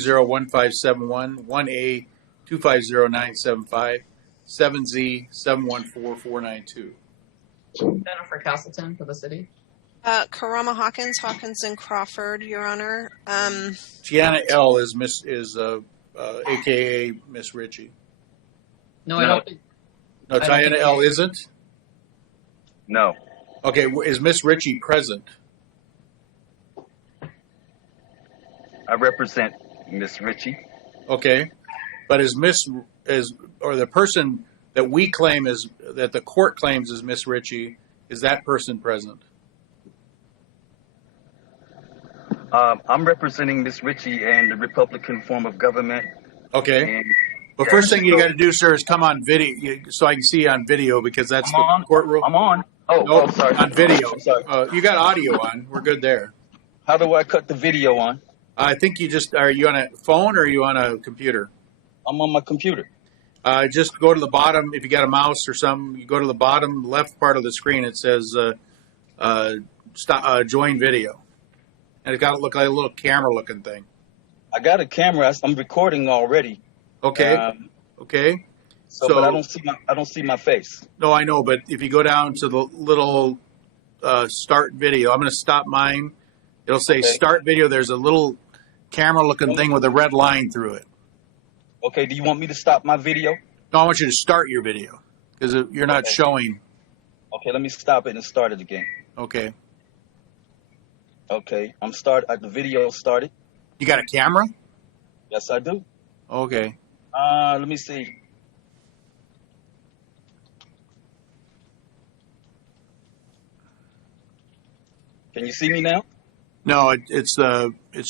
201571, 1A 250-975, 7Z 714-492. Jennifer Castleton for the city. Karama Hawkins, and Crawford, Your Honor. Gianna L. is AKA Miss Ritchie. No, I don't think. No, Gianna L. isn't? No. Okay, is Miss Ritchie present? I represent Miss Ritchie. Okay, but or the person that we claim is, that the court claims is Miss Ritchie, is that person present? I'm representing Miss Ritchie and the Republican form of government. Okay. And But first thing you got to do, sir, is come on video so I can see you on video, because that's the court rule. I'm on. Oh, sorry. On video. I'm sorry. You got audio on. We're good there. How do I cut the video on? I think are you on a phone or are you on a computer? I'm on my computer. Just go to the bottom. If you got a mouse or something, you go to the bottom left part of the screen. It says join video. And it's got to look like a little camera-looking thing. I got a camera. I'm recording already. Okay. Okay. So, but I don't see my face. No, I know. But if you go down to the little start video, I'm going to stop mine. It'll say start video. There's a little camera-looking thing with a red line through it. Okay. Do you want me to stop my video? No, I want you to start your video because you're not showing. Okay. Let me stop it and start it again. Okay. Okay. The video started. You got a camera? Yes, I do. Okay. Let me see. Can you see me now? No, it's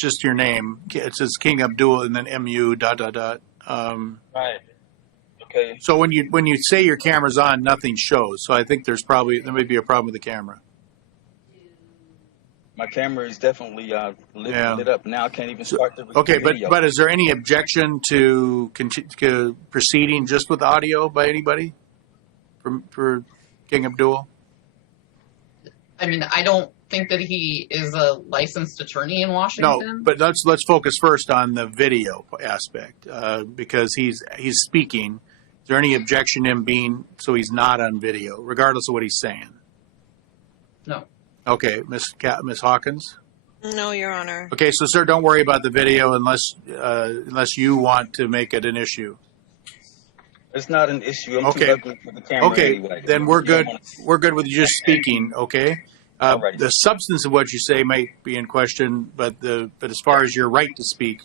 just your name. It says King Abdul and then MU ... Right. Okay. So when you say your camera's on, nothing shows. So I think there may be a problem with the camera. My camera is definitely lit up now. I can't even start the video. but is there any objection to proceeding just with audio by anybody for King Abdul? I mean, I don't think that he is a licensed attorney in Washington. No, but let's focus first on the video aspect because he's speaking. Is there any objection to him being so he's not on video, regardless of what he's saying? No. Okay, Miss Hawkins. No, Your Honor. Okay, so sir, don't worry about the video unless you want to make it an issue. It's not an issue. I'm too ugly for the camera anyway. Then we're good. We're good with you just speaking. Okay. The substance of what you say might be in question, but as far as your right to speak,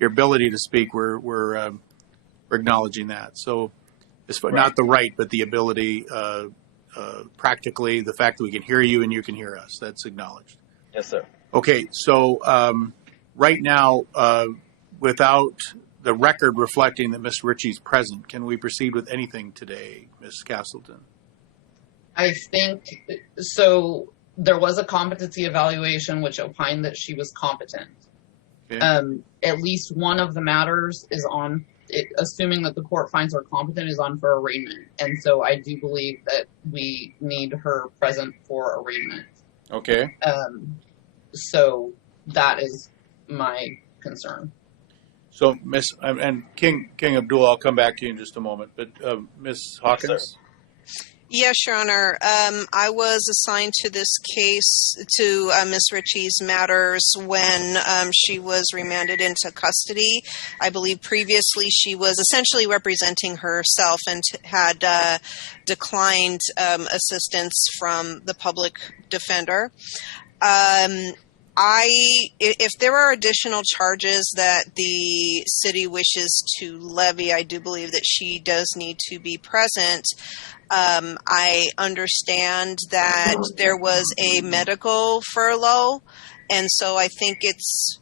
your ability to speak, we're acknowledging that. So it's not the right, but the ability. Practically, the fact that we can hear you and you can hear us, that's acknowledged. Yes, sir. Okay, so right now, without the record reflecting that Miss Ritchie's present, can we proceed with anything today, Miss Castleton? I think so. There was a competency evaluation which opined that she was competent. Okay. At least one of the matters is on. Assuming that the court finds her competent, is on for arraignment. And so I do believe that we need her present for arraignment. Okay. So that is my concern. So Miss and King Abdul, I'll come back to you in just a moment. But Miss Hawkins? Yes, Your Honor. I was assigned to this case, to Ms. Ritchie's matters, when she was remanded into custody. I believe previously she was essentially representing herself and had declined assistance from the public defender. If there are additional charges that the city wishes to levy, I do believe that she does need to be present. I understand that there was a medical furlough, and so I think it's,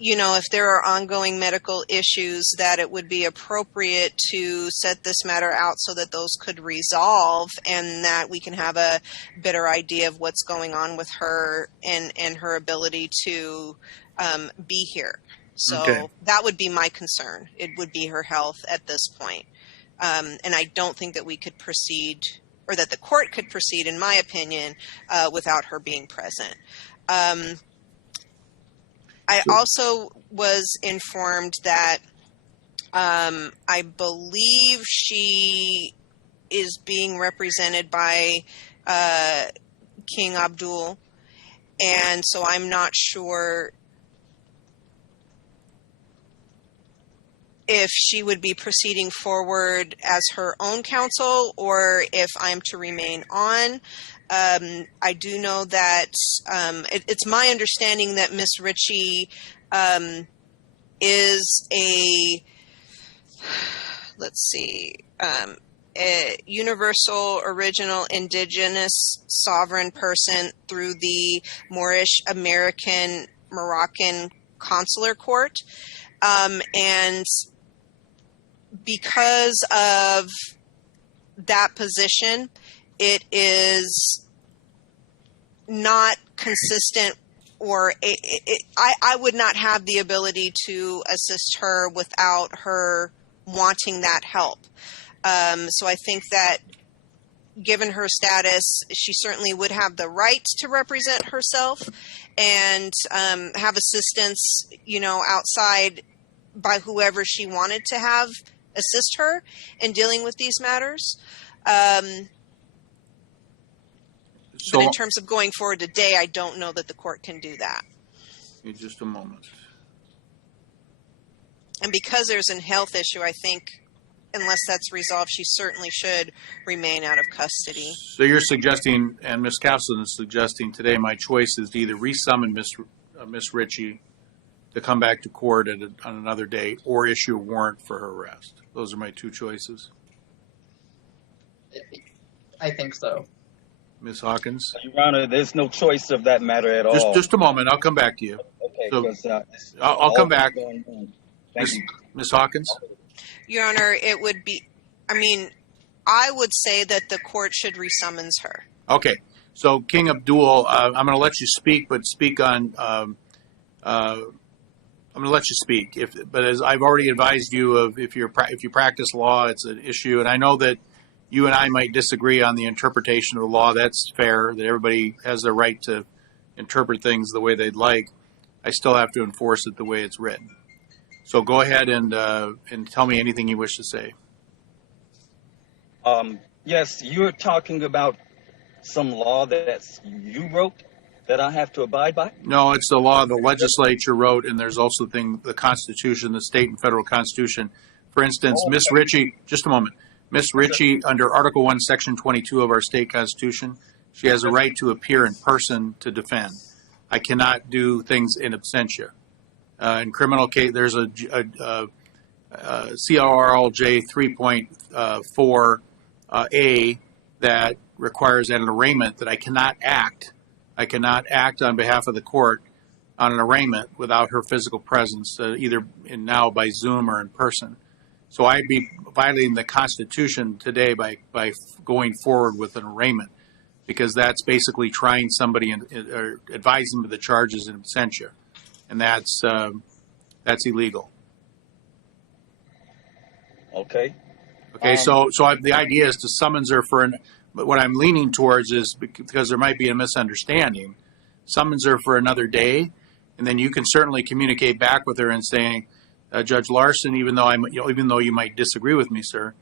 if there are ongoing medical issues, that it would be appropriate to set this matter out so that those could resolve and that we can have a better idea of what's going on with her and her ability to be here. So that would be my concern. It would be her health at this point. And I don't think that we could proceed, or that the court could proceed, in my opinion, without her being present. I also was informed that I believe she is being represented by King Abdul, and so I'm not sure if she would be proceeding forward as her own counsel or if I'm to remain on. I do know that it's my understanding that Miss Ritchie is a universal, original, indigenous, sovereign person through the Moorish American Moroccan Consular Court. And because of that position, it is not consistent, or I would not have the ability to assist her without her wanting that help. So I think that given her status, she certainly would have the right to represent herself and have assistance, outside by whoever she wanted to have assist her in dealing with these matters. But in terms of going forward today, I don't know that the court can do that. In just a moment. And because there's a health issue, I think unless that's resolved, she certainly should remain out of custody. So you're suggesting, and Ms. Kaplan is suggesting today, my choice is to either resummon Miss Ritchie to come back to court on another date or issue a warrant for her arrest. Those are my two choices. I think so. Ms. Hawkins? Your Honor, there's no choice of that matter at all. Just a moment. I'll come back to you. Okay, So, I'll come back. Thank you. Ms. Hawkins? Your Honor, it would be, I would say that the court should resummons her. Okay. So, King Abdul, I'm going to let you speak, but speak on, I'm going to let you speak. But as I've already advised you of, if you practice law, it's an issue. And I know that you and I might disagree on the interpretation of the law. That's fair, that everybody has their right to interpret things the way they'd like. I still have to enforce it the way it's written. So go ahead and tell me anything you wish to say. Yes, you're talking about some law that you wrote that I have to abide by? No, it's the law the legislature wrote, and there's also the Constitution, the state and federal Constitution. For instance, Miss Ritchie, just a moment. Miss Ritchie, under Article 1, Section 22 of our state Constitution, she has a right to appear in person to defend. I cannot do things in absentia. In criminal case, there's a CRLJ 3.4A that requires an arraignment that I cannot act. I cannot act on behalf of the court on an arraignment without her physical presence, either now by Zoom or in person. So I'd be violating the Constitution today by going forward with an arraignment, because that's basically trying somebody or advising them of the charges in absentia, and that's illegal. Okay. Okay. So the idea is to summons her but what I'm leaning towards is, because there might be a misunderstanding, summons her for another day, and then you can certainly communicate back with her and saying, Judge Larson, even though you might disagree with me, sir,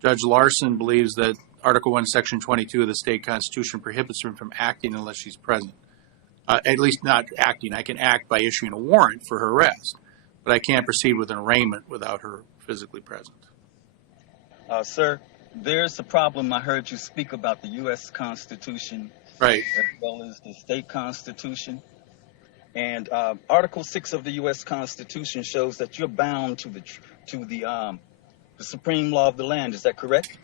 Judge Larson believes that Article 1, Section 22 of the state Constitution prohibits her from acting unless she's present. At least not acting. I can act by issuing a warrant for her arrest, but I can't proceed with an arraignment without her physically present. Sir, there's a problem. I heard you speak about the U.S. Constitution, right, as well as the state Constitution. And Article 6 of the U.S. Constitution shows that you're bound to the supreme law of the land. Is that correct?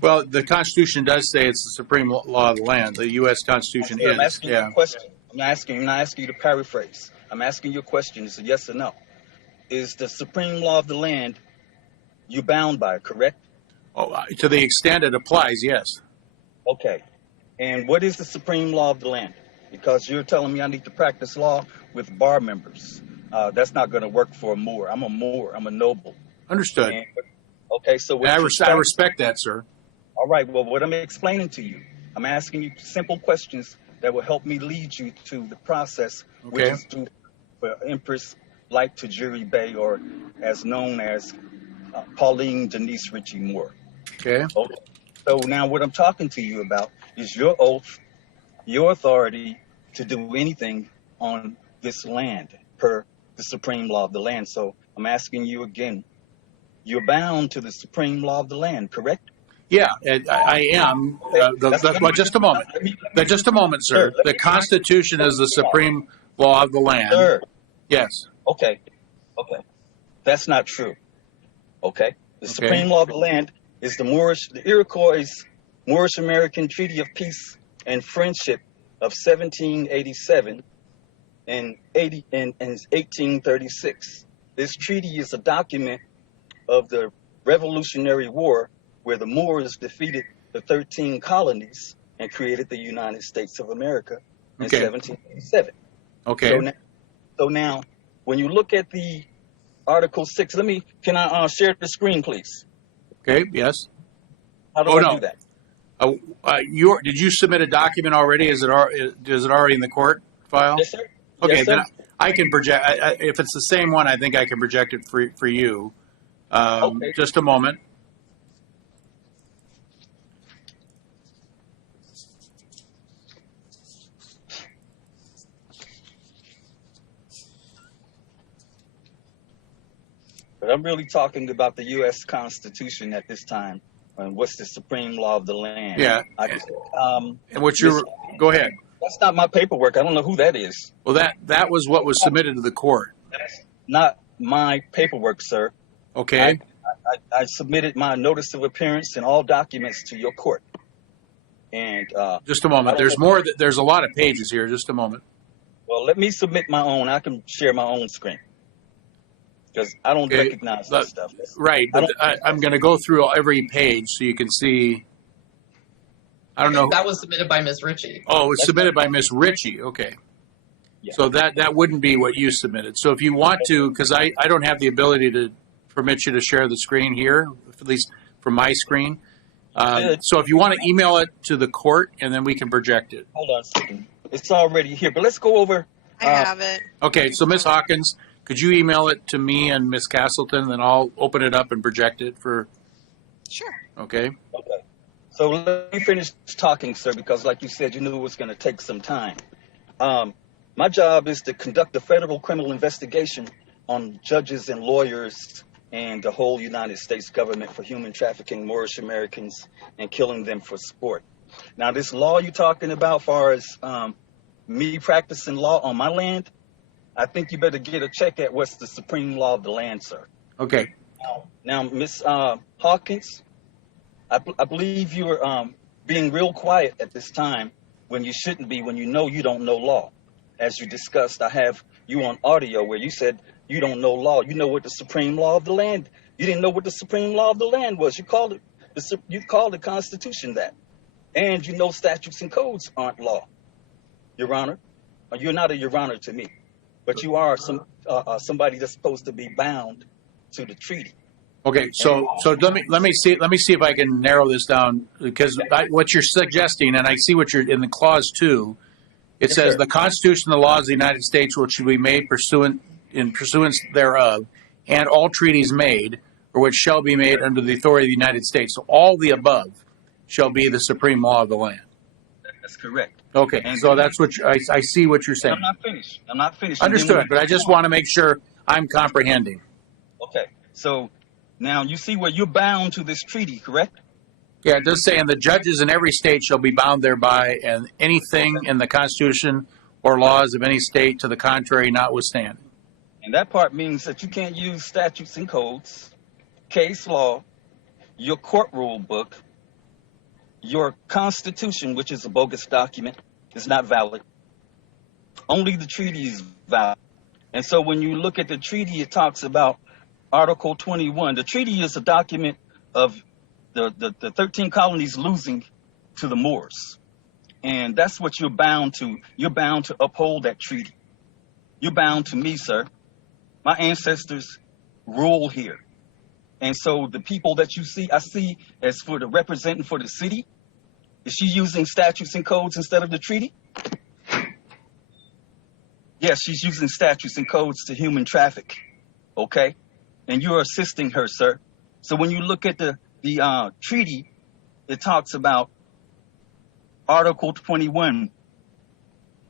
Well, the Constitution does say it's the supreme law of the land. The U.S. Constitution is. I'm asking you a question. I'm not asking you to paraphrase. I'm asking you a question. It's a yes or no. Is the supreme law of the land you're bound by, correct? Oh, to the extent it applies, yes. Okay. And what is the supreme law of the land? Because you're telling me I need to practice law with bar members. That's not going to work for a Moor. I'm a Moor. I'm a noble. Understood. Okay, so I respect that, sir. All right. Well, what I'm explaining to you, I'm asking you simple questions that will help me lead you to the process, which is to for Empress Light Tajiri Bey, or as known as Pauline Denise Ritchie Moore. Okay. Okay. So now what I'm talking to you about is your oath, your authority to do anything on this land per the supreme law of the land. So I'm asking you again, you're bound to the supreme law of the land, correct? Yeah, I am. Well, just a moment. Just a moment, sir. The Constitution is the supreme law of the land. Sir. Yes. Okay. That's not true. Okay. The supreme law of the land is the Iroquois Moorish American Treaty of Peace and Friendship of 1787 and 1836. This treaty is a document of the Revolutionary War, where the Moors defeated the 13 colonies and created the United States of America in 1787. Okay. So now, when you look at the Article 6, can I share the screen, please? Okay, yes. How do I do that? Did you submit a document already? Is it already in the court file? Yes, sir. Okay, yes, sir. then I can project. If it's the same one, I think I can project it for you. Okay. Just a moment. But I'm really talking about the U.S. Constitution at this time, and what's the supreme law of the land. Yeah. And what's your? Go ahead. That's not my paperwork. I don't know who that is. Well, that was what was submitted to the court. That's not my paperwork, sir. Okay. I submitted my notice of appearance and all documents to your court. And just a moment. There's more. There's a lot of pages here. Just a moment. Well, let me submit my own. I can share my own screen because I don't recognize that stuff. Right. But I'm going to go through every page so you can see. I don't know. That was submitted by Ms. Ritchie. Oh, it was submitted by Ms. Ritchie. Okay. Yeah. So that wouldn't be what you submitted. So if you want to, because I don't have the ability to permit you to share the screen here, at least from my screen. So if you want to email it to the court, and then we can project it. Hold on a second. It's already here, but let's go over. I have it. Okay, so Ms. Hawkins, could you email it to me and Ms. Castleton, then I'll open it up and project it for. Sure. Okay. Okay. So let me finish talking, sir, because like you said, you knew it was going to take some time. My job is to conduct a federal criminal investigation on judges and lawyers and the whole United States government for human trafficking Moorish Americans and killing them for sport. Now, this law you're talking about, far as me practicing law on my land, I think you better get a check at what's the supreme law of the land, sir. Okay. Now, Ms. Hawkins, I believe you were being real quiet at this time when you shouldn't be, when you know you don't know law. As you discussed, I have you on audio where you said you don't know law. You know what the supreme law of the land. You didn't know what the supreme law of the land was. You called the Constitution that. And you know statutes and codes aren't law, Your Honor. You're not a Your Honor to me, but you are somebody that's supposed to be bound to the treaty. Okay, so let me see if I can narrow this down, because what you're suggesting, and I see what you're in the clause 2. It says sir. The Constitution and the laws of the United States, which should be made in pursuance thereof, and all treaties made, or which shall be made under the authority of the United States. So all the above shall be the supreme law of the land. That's correct. Okay, And so that's what I see what you're saying. I'm not finished. Understood, but I just want to make sure I'm comprehending. Okay, so now you see where you're bound to this treaty, correct? Yeah, it does say, and the judges in every state shall be bound thereby, and anything in the Constitution or laws of any state to the contrary notwithstanding. And that part means that you can't use statutes and codes, case law, your court rule book, your Constitution, which is a bogus document, is not valid. Only the treaty is valid. And so when you look at the treaty, it talks about Article 21. The treaty is a document of the 13 colonies losing to the Moors. And that's what you're bound to. You're bound to uphold that treaty. You're bound to me, sir. My ancestors rule here. And so the people that you see, I see as for the representing for the city. Is she using statutes and codes instead of the treaty? Yes, she's using statutes and codes to human traffic. Okay? And you're assisting her, sir. So when you look at the treaty, it talks about Article 21.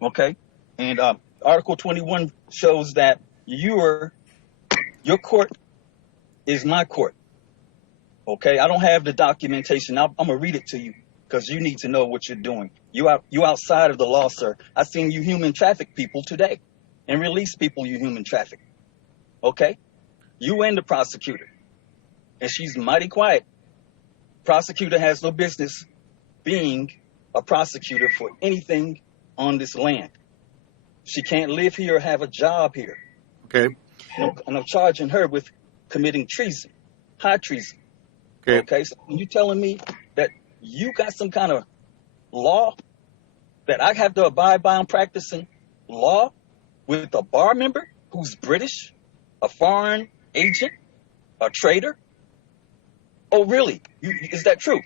Okay? And Article 21 shows that your court is my court. Okay? I don't have the documentation. I'm going to read it to you because you need to know what you're doing. You outside of the law, sir. I seen you human traffic people today and release people you human traffic. Okay? You and the prosecutor. And she's mighty quiet. Prosecutor has no business being a prosecutor for anything on this land. She can't live here or have a job here. Okay. And I'm charging her with committing treason, high treason. Okay. Okay. So when you're telling me that you got some kind of law that I have to abide by and practicing law with a bar member who's British, a foreign agent, a traitor? Oh, really? Is that true?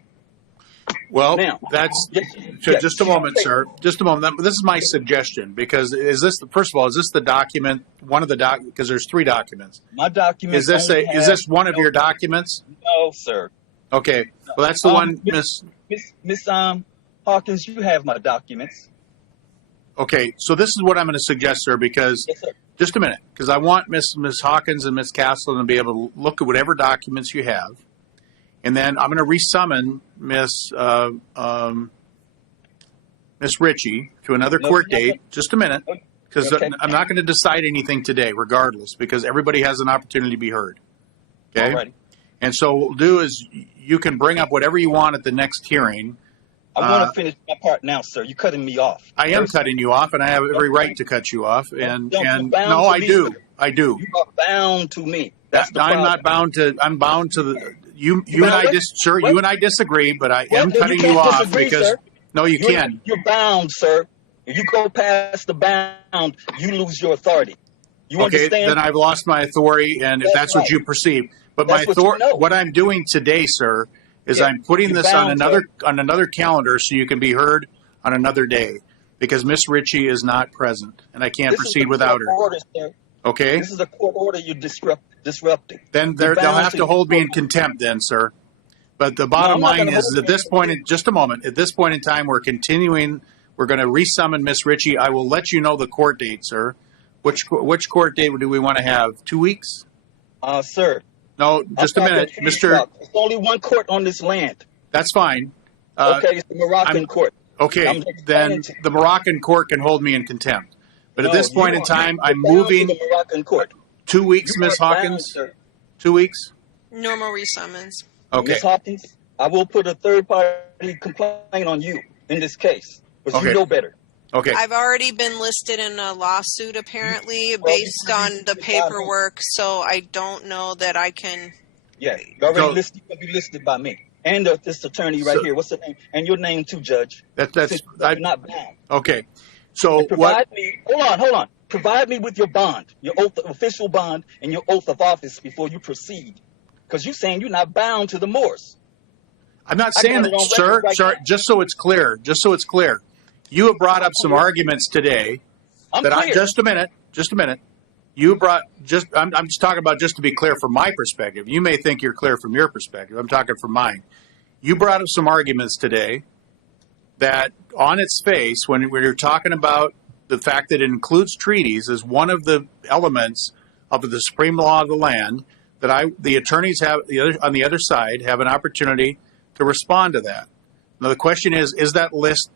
Well, Now, that's yes, just a moment, sir. Just a moment. This is my suggestion because first of all, is this the document? One of the because there's 3 documents. My document Is this one of your documents? No, sir. Okay. Well, that's the one, Miss Hawkins. You have my documents. Okay. So this is what I'm going to suggest, sir, because Yes, sir. just a minute, because I want Miss Hawkins and Miss Castle to be able to look at whatever documents you have. And then I'm going to resummon Miss Ritchie to another court date. Just a minute, because Okay. I'm not going to decide anything today, regardless, because everybody has an opportunity to be heard. Okay. Alrighty. And so what we'll do is you can bring up whatever you want at the next hearing. I want to finish my part now, sir. You're cutting me off. I am cutting you off, and I have every right to cut you off. And You're bound no, to I me, do. sir. I do. You are bound to me. That's the I'm problem. not bound to. I'm bound to the. You and bound I to- sir. What? You and I disagree, but I Well, am then cutting you you can't off disagree, because sir. no, you can. You're bound, sir. If you go past the bound, you lose your authority. You Okay, understand? then I've lost my authority, and if That's that's what right. you perceive. But That's my what you know. what I'm doing today, sir, is Yeah, I'm putting you're this on bound, another calendar so you can be heard on another day because Miss Ritchie is not present, and I can't This is proceed a without court her. order, sir. Okay, This is a court order you're disrupting. then You're they'll bound have to hold me in contempt, then, sir. But the bottom I'm not line gonna is, hold at you this in point, contempt. just a moment. At this point in time, we're continuing. We're going to resummon Miss Ritchie. I will let you know the court date, sir. Which court date do we want to have? 2 weeks? Sir. No, just a I'm not minute, gonna finish Mister. up. There's only one court on this land. That's fine. Okay, it's the Moroccan I'm- court. Okay, I'm then explaining to you. the Moroccan court can hold me in contempt. But at No, this point you in are- time, you're I'm bound to moving the Moroccan court. 2 weeks, You Miss are bound, Hawkins. sir. 2 weeks. Normal resummons. Okay. Ms. Hawkins, I will put a third-party complaint on you in this case, but Okay. you know better. Okay. I've already been listed in a lawsuit, apparently, Well, based you- on the paperwork, so I don't know that I can. Yeah, you already So- listed. You'll be listed by me and this attorney right So- here. What's the name? And your name too, Judge. That's Since you're not bound. okay. So Provide what? me. Hold on. Provide me with your bond, your oath, official bond, and your oath of office before you proceed, because you're saying you're not bound to the Moors. I'm not I saying got it that, on sir. record right Sir, now. just so it's clear. You have brought up some arguments today. I'm that clear. Just a minute. You brought I'm just talking about just to be clear from my perspective. You may think you're clear from your perspective. I'm talking from mine. You brought up some arguments today that on its face, when you're talking about the fact that it includes treaties as one of the elements of the supreme law of the land, that the attorneys have on the other side have an opportunity to respond to that. Now the question is that list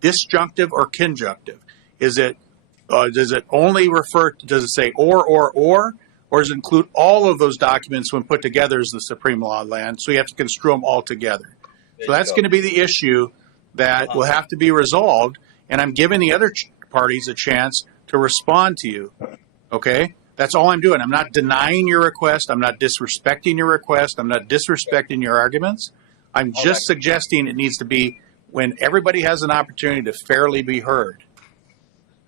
disjunctive or conjunctive? Is it does it only refer? Does it say or does it include all of those documents when put together as the supreme law of the land? So you have to construe them all together. So that's going to be the issue that will have to be resolved. And I'm giving the other parties a chance to respond to you. Okay, that's all I'm doing. I'm not denying your request. I'm not disrespecting your request. I'm not disrespecting your arguments. I'm just suggesting it needs to be when everybody has an opportunity to fairly be heard.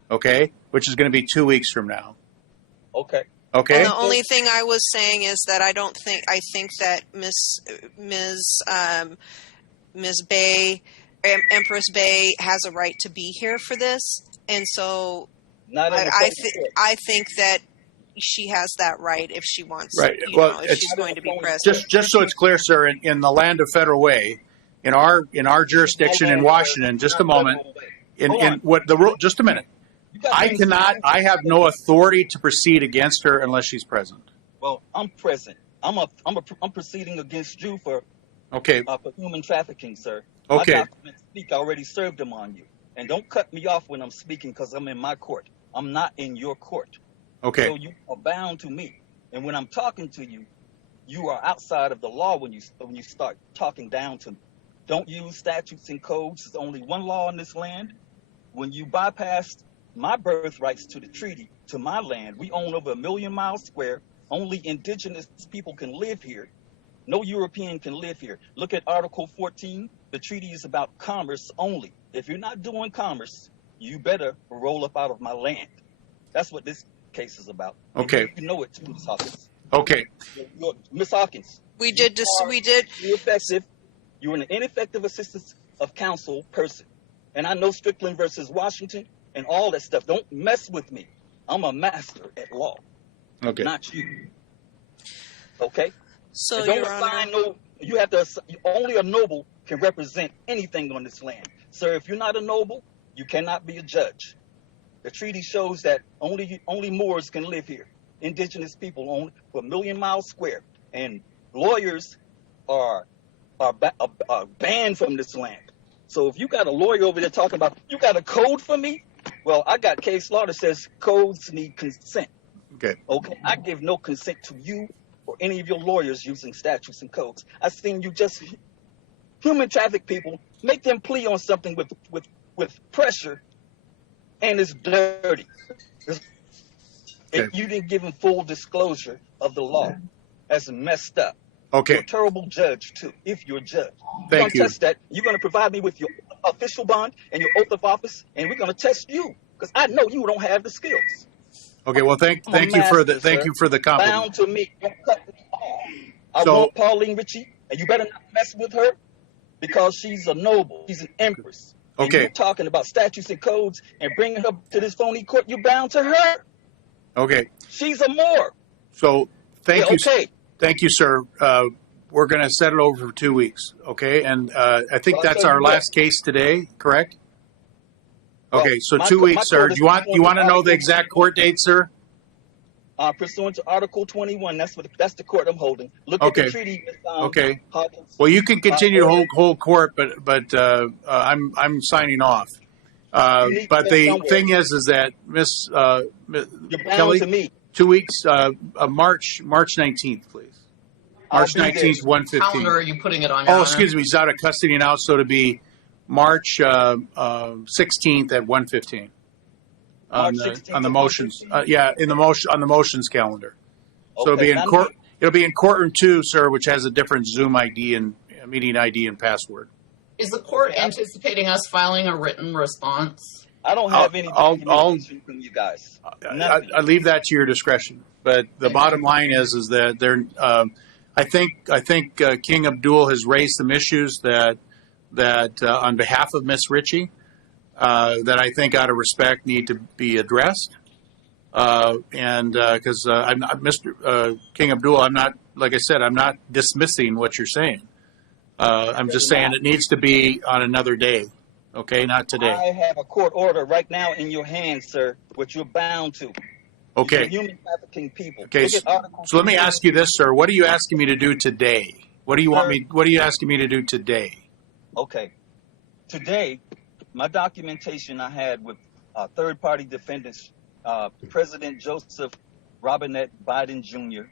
Okay, which is going to be 2 weeks from now. Okay. Okay. And the only thing I was saying is that I think that Ms. Bey, Empress Bey, has a right to be here for this, and so Not in the court. I think that she has that right if she wants, Right. you Well, know, if it's she's going to be present. just so it's clear, sir. In the land of federal way, in our jurisdiction in Washington, just a moment. In what the rule? Just a minute. I cannot. I have no authority to proceed against her unless she's present. Well, I'm present. I'm proceeding against you for human trafficking, sir. Okay. My documents speak. I already served them on you. And don't cut me off when I'm speaking because I'm in my court. I'm not in your court. Okay. So you are bound to me. And when I'm talking to you, you are outside of the law when you start talking down to me. Don't use statutes and codes. There's only one law in this land. When you bypassed my birthrights to the treaty, to my land, we own over 1 million miles square. Only indigenous people can live here. No European can live here. Look at Article 14. The treaty is about commerce only. If you're not doing commerce, you better roll up out of my land. That's what this case is about. Okay. You know it too, Ms. Hawkins. Okay. Ms. Hawkins. We did. You're an ineffective assistance of counsel person. And I know Strickland versus Washington and all that stuff. Don't mess with me. I'm a master at law. Okay. Not you. Okay? So, don't Your assign Honor, you have to, only a noble can represent anything on this land. Sir, if you're not a noble, you cannot be a judge. The treaty shows that only Moors can live here. Indigenous people own 1 million miles square. And lawyers are banned from this land. So if you got a lawyer over there talking about, you got a code for me? Well, I got case law that says codes need consent. Okay. Okay. I give no consent to you or any of your lawyers using statutes and codes. I've seen you just human traffic people, make them plea on something with pressure, and it's dirty. Okay. You didn't give them full disclosure of the law. That's messed up. Okay. You're a terrible judge, too, if you're a judge. Thank you. You're going to test that. You're going to provide me with your official bond and your oath of office, and we're going to test you because I know you don't have the skills. Okay. Well, thank you for the compliment. Bound to me. Don't cut me off. I want Pauline Ritchie, and you better not mess with her because she's a noble. She's an empress. And Okay. you're talking about statutes and codes and bringing her to this phony court. You're bound to her. Okay. She's a Moor. So thank you. Okay. Thank you, sir. We're going to set it over for 2 weeks. Okay. And I think that's our last case today, correct? Okay. So 2 weeks, sir. Do you want to know the exact court date, sir? Pursuant to Article 21, that's the court I'm holding. Look at the treaty. Okay. Hawkins. Well, you can continue to hold court, but I'm signing off. But the thing is that Miss Kelly, to me. 2 weeks, March 19th, please. March 19th, 1:15. Calendar are you putting it on? Your Oh, Honor? excuse me. He's out of custody now, so to be March 16th at 1:15 on the motions. In the motion on the motions calendar. So it'll be in court. It'll be in courtroom 2, sir, which has a different Zoom ID and meeting ID and password. Is the court anticipating us filing a written response? I don't have any documentation from you guys. I leave that to your discretion. But the bottom line is that they're. I think King Abdul has raised some issues that on behalf of Miss Ritchie that I think out of respect need to be addressed. And because I'm not Mr. King Abdul, I'm not, like I said, I'm not dismissing what you're saying. I'm just saying it needs to be on another day. Okay, not today. I have a court order right now in your hands, sir, which you're bound to. Okay. Human trafficking people. Okay. So let me ask you this, sir. What are you asking me to do today? What do you want me? What are you asking me to do today? Okay. Today, my documentation I had with third-party defendants, President Joseph Robinette Biden Jr.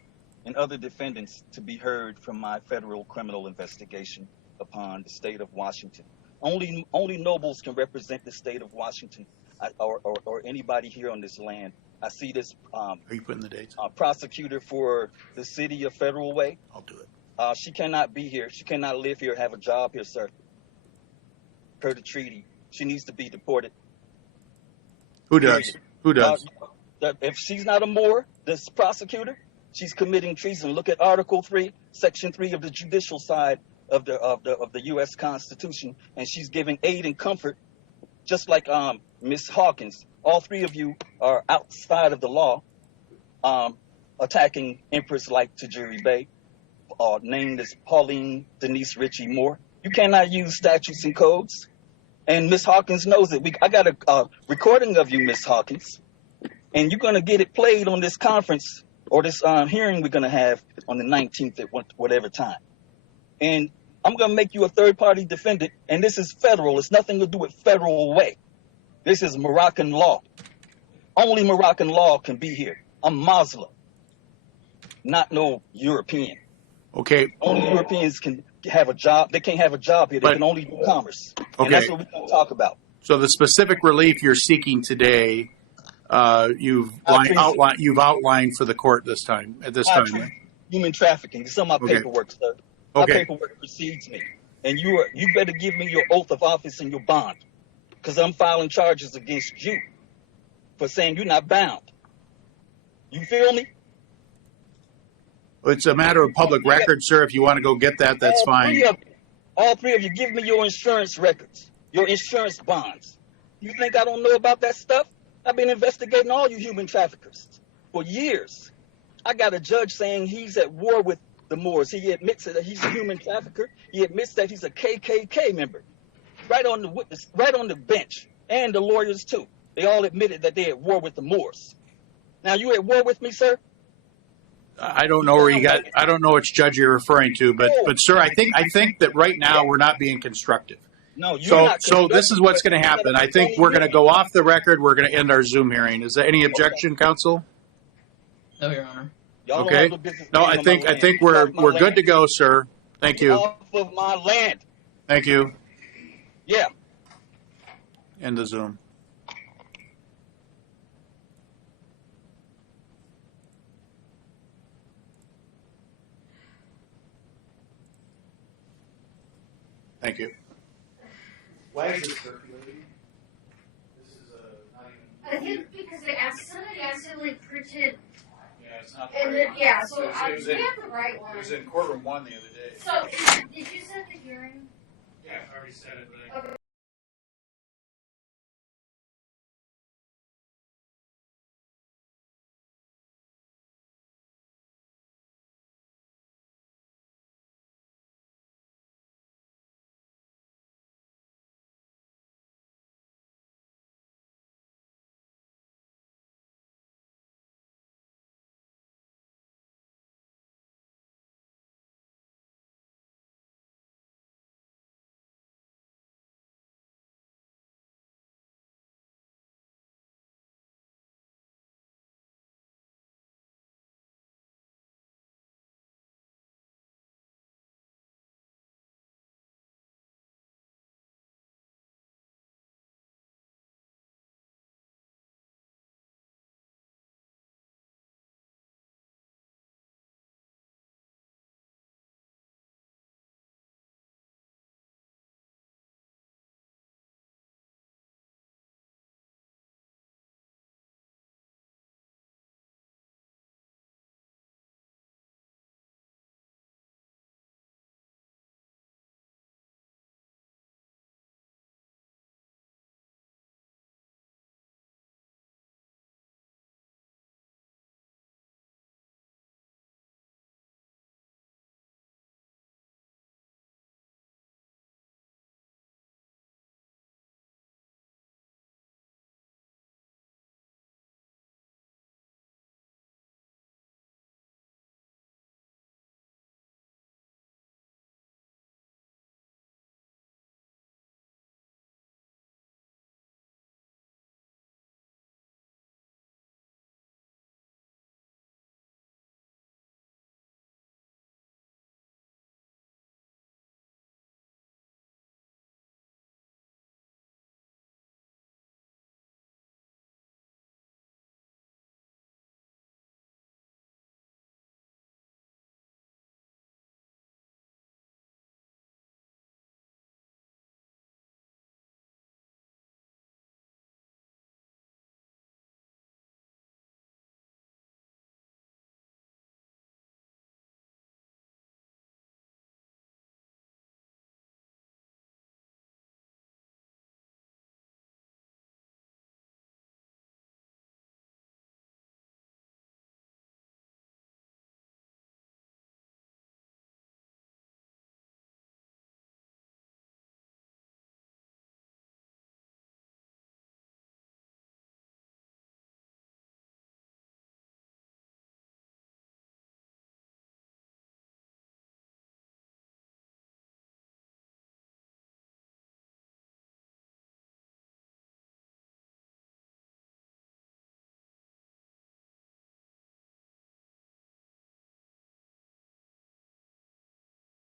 and other defendants to be heard from my federal criminal investigation upon the state of Washington. Only nobles can represent the state of Washington or anybody here on this land. I see this Are you putting the dates? Prosecutor for the city of Federal Way. I'll do it. She cannot be here. She cannot live here, have a job here, sir. Per the treaty. She needs to be deported. Who does? Who does? If she's not a Moor, this prosecutor, she's committing treason. Look at Article 3, Section 3 of the judicial side of the U.S. Constitution, and she's giving aid and comfort, just like Ms. Hawkins, all three of you are outside of the law, attacking Empress Light Tajiri Bey, named as Pauline Denise Ritchie Moore. You cannot use statutes and codes. And Ms. Hawkins knows it. I got a recording of you, Ms. Hawkins, and you're going to get it played on this conference or this hearing we're going to have on the 19th at whatever time. And I'm going to make you a third-party defendant, and this is federal. It's nothing to do with federal way. This is Moroccan law. Only Moroccan law can be here. I'm Muslim, not no European. Okay. Only Europeans can have a job. They can't have a job here. They can only do commerce. Okay. And that's what we're going to talk about. So the specific relief you're seeking today, you've outlined for the court this time. At this time, right? Human trafficking. It's on my paperwork, sir. My paperwork precedes me, and you better give me your oath of office and your bond, because I'm filing charges against you for saying you're not bound. You feel me? It's a matter of public record, sir. If you want to go get that, that's fine. All three of you, give me your insurance records, your insurance bonds. You think I don't know about that stuff? I've been investigating all you human traffickers for years. I got a judge saying he's at war with the Moors. He admits that he's a human trafficker. He admits that he's a KKK member. Right on the bench, and the lawyers too. They all admitted that they're at war with the Moors. Now, you at war with me, sir? I don't know where you got. I don't know which judge you're referring to, but sir, I think that right now we're not being constructive. No, you're not. So this is what's going to happen. I think we're going to go off the record. We're going to end our Zoom hearing. Is there any objection, counsel? No, Your Honor. Okay. No, I think we're good to go, sir. Thank you. Off of my land. Thank you. Yeah. End the Zoom. Thank you. Why is this circulating? This is not even. I think because somebody accidentally printed. Yeah, it's not. And then, yeah, so we have the right one. It was in courtroom 1 the other day. So, did you set the hearing? Yeah, I already said it, but Okay.